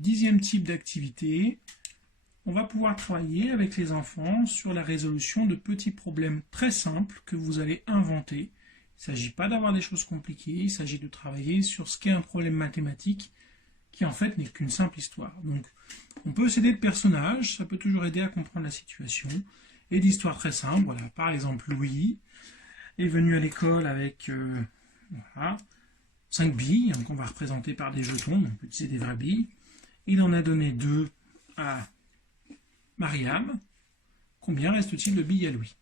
10e type d'activité, on va pouvoir travailler avec les enfants sur la résolution de petits problèmes très simples que vous allez inventer. Il ne s'agit pas d'avoir des choses compliquées, il s'agit de travailler sur ce qu'est un problème mathématique qui en fait n'est qu'une simple histoire. Donc on peut s'aider de personnages, ça peut toujours aider à comprendre la situation, et d'histoires très simples. Voilà, par exemple Louis est venu à l'école avec 5 billes, qu'on va représenter par des jetons, donc utiliser des vraies billes. Il en a donné 2 à Mariam. Combien reste-t-il de billes à Louis?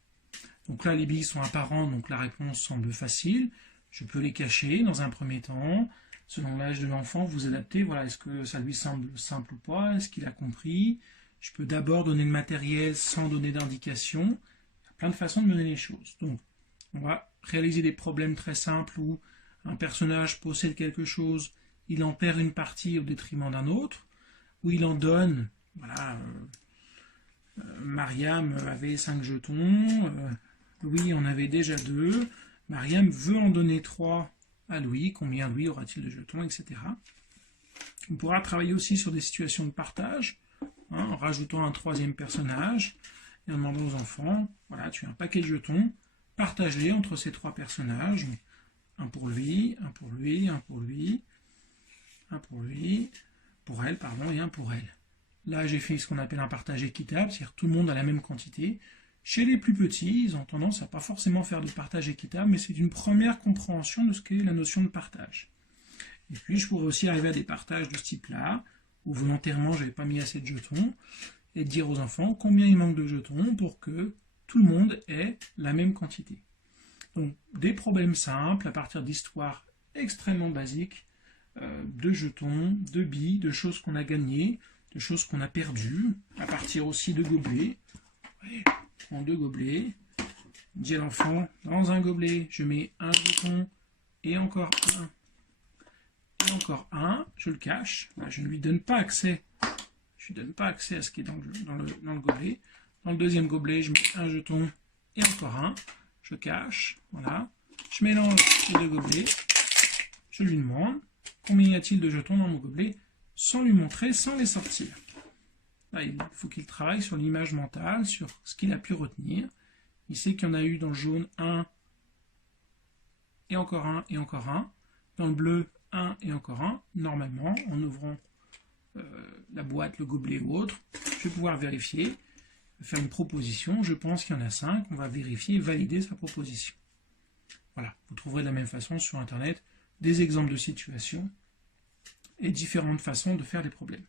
Donc là, les billes sont apparentes, donc la réponse semble facile. Je peux les cacher dans un premier temps. Selon l'âge de l'enfant, vous adaptez. Voilà, est-ce que ça lui semble simple ou pas? Est-ce qu'il a compris? Je peux d'abord donner le matériel sans donner d'indication. Il y a plein de façons de mener les choses. Donc, on va réaliser des problèmes très simples où un personnage possède quelque chose, il en perd une partie au détriment d'un autre, où il en donne, voilà, Mariam avait 5 jetons, Louis en avait déjà 2, Mariam veut en donner 3 à Louis, combien Louis aura-t-il de jetons, etc. On pourra travailler aussi sur des situations de partage, en rajoutant un 3e personnage, et en demandant aux enfants, voilà, tu as un paquet de jetons, partage-les entre ces 3 personnages, un pour lui, un pour lui, un pour lui, un pour lui, pour elle, pardon, et un pour elle. Là, j'ai fait ce qu'on appelle un partage équitable, c'est-à-dire tout le monde a la même quantité. Chez les plus petits, ils ont tendance à pas forcément faire de partage équitable, mais c'est une première compréhension de ce qu'est la notion de partage. Et puis, je pourrais aussi arriver à des partages de ce type-là, où volontairement, je n'avais pas mis assez de jetons, et dire aux enfants combien il manque de jetons pour que tout le monde ait la même quantité. Donc, des problèmes simples, à partir d'histoires extrêmement basiques, de jetons, de billes, de choses qu'on a gagnées, de choses qu'on a perdues, à partir aussi de gobelets. Ouais, je prends 2 gobelets, je dis à l'enfant, dans un gobelet, je mets un jeton, et encore un, je le cache, là, je ne lui donne pas accès, à ce qui est dans le gobelet. Dans le 2e gobelet, je mets un jeton, et encore un, je cache, voilà, je mélange les 2 gobelets, je lui demande, combien y a-t-il de jetons dans mon gobelet, sans lui montrer, sans les sortir. Là, il faut qu'il travaille sur l'image mentale, sur ce qu'il a pu retenir. Il sait qu'il y en a eu dans le jaune 1, et encore un, et encore un. Dans le bleu, 1 et encore un. Normalement, en ouvrant la boîte, le gobelet ou autre, je vais pouvoir vérifier, faire une proposition. Je pense qu'il y en a 5. On va vérifier et valider sa proposition. Voilà, vous trouverez de la même façon sur Internet des exemples de situations et différentes façons de faire des problèmes.